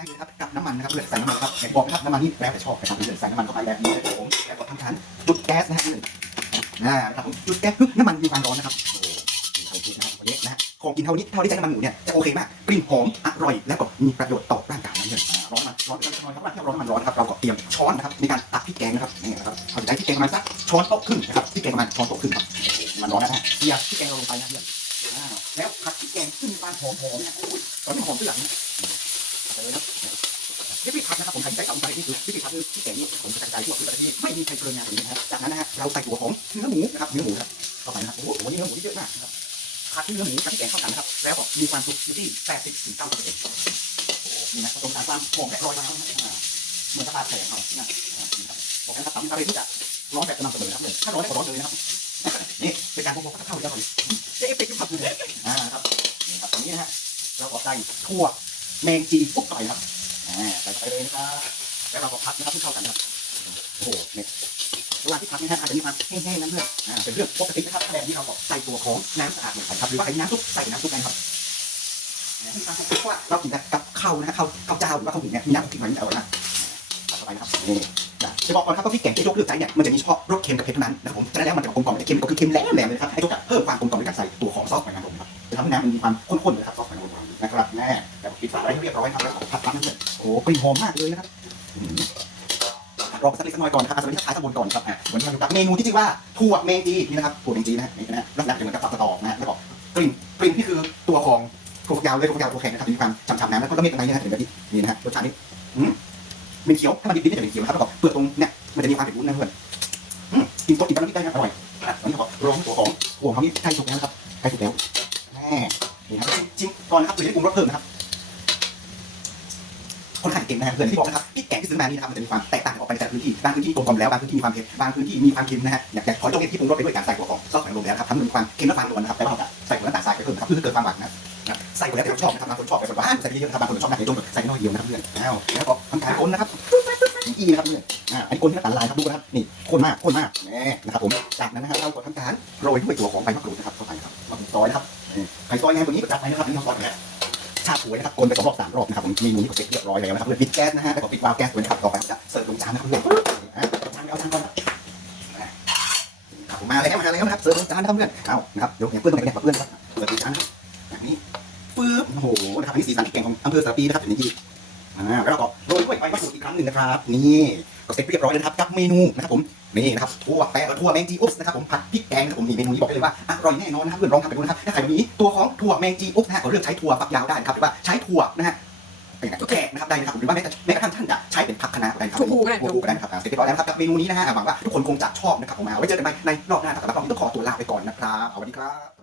ได้เลยครับกับน้ำมันนะครับเลือดใส่น้ำมันครับอย่างบอกครับน้ำมันนี่แล้วแต่ชอบนะครับเลือดใส่น้ำมันเข้าไปแบบนี้นะครับผมแล้วก็ทำการจุดแก๊สนะฮะนี่อ่านะครับผมจุดแก๊สปึ๊บน้ำมันมีความร้อนนะครับโอ้โหนี่โอเคนะครับวันนี้นะของกินเท่านี้เท่าที่ใช้น้ำมันหมูเนี่ยจะโอเคมากกลิ่นหอมอร่อยแล้วก็มีประโยชน์ต่อร่างกายนะเนี่ยอ่าร้อนมันร้อนกันร้อนครับที่ร้อนมันร้อนครับเราก็เตรียมช้อนนะครับในการตักพริกแกงนะครับนี่นะครับเราจะได้พริกแกงประมาณสักช้อนโต๊ะครึ่งนะครับพริกแกงประมาณช้อนโต๊ะครึ่งครับมันร้อนนะฮะเสียพริกแกงเราลงไปนะเพื่อนแล้วผัดพริกแกงขึ้นควาหอมๆนะโอ้ยตอนนี้หอมขึ้นหลังนะใส่เลยนะ วิธีผัดนะครับผมใส่ใส่สามใบนี่คือวิธีผัดคือพริกแกงนี่ผมจะกระจายทั่วทุกประเทศไม่มีใครเกินงานเลยนะฮะจากนั้นนะฮะเราใส่หัวของเนื้อหมูนะครับเนื้อหมูครับเข้าไปนะครับโอ้โหวันนี้เนื้อหมูที่เยอะมากนะครับผัดที่เนื้อหมูกับพริกแกงเข้ากันนะครับแล้วก็มีความสุกอยู่ที่80ถึง90เปอร์เซ็นต์นี่นะผสมสารความหอมและลอยมาแล้วนเหมือนกระปาแสงครับนะบอกกันครับตำอะไรที่จะร้อนแบบสม่ำเสมอครับเลยถ้าร้อนได้ก็ร้อนเลยนะครับนี่เป็นการพวกก็เข้าแล้วครับเจ๊เอฟเฟกต์ที่ทำเลยอ่าครับนี่ครับตรงนี้นะฮะเราก็ใส่ถั่วแมงจีปุ๊บไปครับ อ่าใส่ไปเลยนะครับแล้วเราก็พักนะครับให้เข้ากันนะครับโอ้โหเนี่ยระหว่าที่พักนะฮะอาจจะมีความแห้งๆนั้นเพื่อนอ่าเป็นเรื่องปกตินะครับแบบนี้เราก็ใส่ตัวของน้ำสะอาดลงไปครับหรือว่าใส่น้ำซุปใส่น้ำซุปนะครับที่การเพราะว่าเรากินกับข้าวนะฮะข้าวข้าวเจ้าหรือว่าข้าวหุงเนี่ยมีน้ำพริกมันจะอร่อยนะต่อไปนะครับนี่นะจะบอกก่อนครับว่าพริกแกงที่ยกเลือกใช้เนี่ยมันจะมีเฉพาะรสเค็มกับเผ็ดเท่านั้นนะครับผมฉะนั้นแล้วมันจะกลมกล่อมแต่เค็มก็คือเค็มแหลมแหลมเลยครับให้ยกจะเพิ่มความกลมกล่อมในการใส่ตัวของซอสหอยนางรมครับจะทำให้น้ำมันมีความข้นๆเลยครับซอสหอยนางรมนะครับแน่ แล้วปิดฝาไว้ให้เรียบร้อยครับแล้วผัดปั๊บนั่นเลยโอ้กลิ่นหอมมากเลยนะครับรอสักเล็กสักน้อยก่อนครับอาจจะเป็นทักทายข้างบนก่อนครับอะวันนี้เราอยู่กับเมนูที่ชื่อว่าถั่วเมงจีนี่นะครับถั่วเมงจีนะฮะนี่นะฮะลักษณะจะเหมือนกับตับกระตอนะฮะแล้วก็กลิ่นกลิ่นที่คือตัวของถั่วฝักยาวเลยถั่วฝักยาวตัวแข็งนะครับมีความฉ่ำๆน้ำแล้วก็เม็ดอะไรนี่ยนะเห็นแบบนี้นี่นะฮะรสชาตินี้เป็นเขียวถ้ามันดิบๆจะเป็นเขียวนะครับแล้วก็เปลือกตรงเนี่ยมันจะมีความเผ็ดวุ้นนะเพื่อนอืมกินต้นกินปลาน้ำพริกได้นะอร่อยอะตอนนี้ขอรองตัวของหัวของนี่ใกล้สุกแล้วครับใกล้สุกแล้วแน่นี่ครับจิ้มก่อนนะครับหรือจะปรุงรสเพิ่มนะครับ คนขายเก่งนะฮะเพื่อนที่บอกนะครับพริกแกงที่ซื้อมานี่นะครับมันจะมีความแตกต่างออกไปในแต่ละพื้นที่บางพื้นที่กลมกล่อมแล้วบางพื้นที่มีความเผ็ดบางพื้นที่มีความเค็มนะฮะอยากจะขอจงเรียนที่ปรุงรสไปด้วยการใส่ตัวของซอสหอยนางรมแล้วนะครับทำให้มีความเค็มและความนัวนะครับแต่ว่าเราจะใส่หัวน้ำตาลทรายไปเพิ่มนะครับเพื่อให้เกิดความหวานนะใส่หมดแล้วแต่เราชอบนะครับบางคนชอบแบบว่าใส่เยอะๆนะครับบางคนชอบหนักจนใส่น้อยเดียวนะครับเพื่อนอ้าวแล้วก็ทำการคนนะครับอีนะครับเพื่อนอ่าอันนี้คนที่ตัดลายครับดูนะครับนี่คนมากคนมากแน่นะครับผมจากนั้นนะฮะเราก็ทำการโรยด้วยตัวของใบมะกรูดนะครับเข้าไปครับมะกรูดซอยนะครับไข่ซอยแห้งตัวนี้ก็จัดไปนะครับนี่เราซอยไปแล้ว ชาปุ๋ยนะครับคนไปสองรอบสามรอบนะครับผมเมนูนี้ก็เสร็จเรียบร้อยแล้วนะครับเพื่อนปิดแก๊สนะฮะแล้วก็ปิดวาล์วแก๊สไว้นะครับต่อไปจะเสิร์ฟลงจานนะครับเพื่อนอ่าจานเอาจานก่อนครับผมมาแล้วมาแล้วนะครับเสิร์ฟลงจานนะครับเพื่อนเอานะครับเดี๋ยวเพื่อนตรงไหนเนี่ยเพื่อนครับเปิดจานครับแบบนี้ปึ๊บโอ้โหนะครับอันนี้สีสันที่แก่งของอำเภอสระปีนะครับอย่างที่อ่าแล้วก็โรยด้วยใบมะกรูดอีกครั้งหนึ่งนะครับนี่ก็เสร็จเรียบร้อยแล้วนะครับกับเมนูนะครับผม นี่นะครับทั่วแปะทั่วแมงจีอุ๊บนะครับผมผัดพริกแกงนะครับผมนี่เมนูนี้บอกได้เลยว่าอร่อยแน่นอนนะครับเพื่อนลองทำไปดูนะครับถ้าใครวันนี้ตัวของถั่วแมงจีอุ๊บนะฮะก็เลือกใช้ถั่วฝักยาวได้นะครับหรือว่าใช้ถั่วนะฮะเป็นไงก็แขกนะครับได้นะครับหรือว่าแม้แต่แม้กระทั่งท่านจะใช้เป็นผักคะน้าก็ได้นะครับถูกๆก็ได้ถูกๆก็ได้นะครับอ่าเสร็จเรียบร้อยแล้วนะครับกับเมนูนี้นะฮะหวังว่าทุกคนคงจะชอบนะครับผมเอาไว้เจอกันใหม่ในรอบหน้านะครับสำหรับวันนี้ต้องขอตัวลาไปก่อนนะครับสวัสดีครับ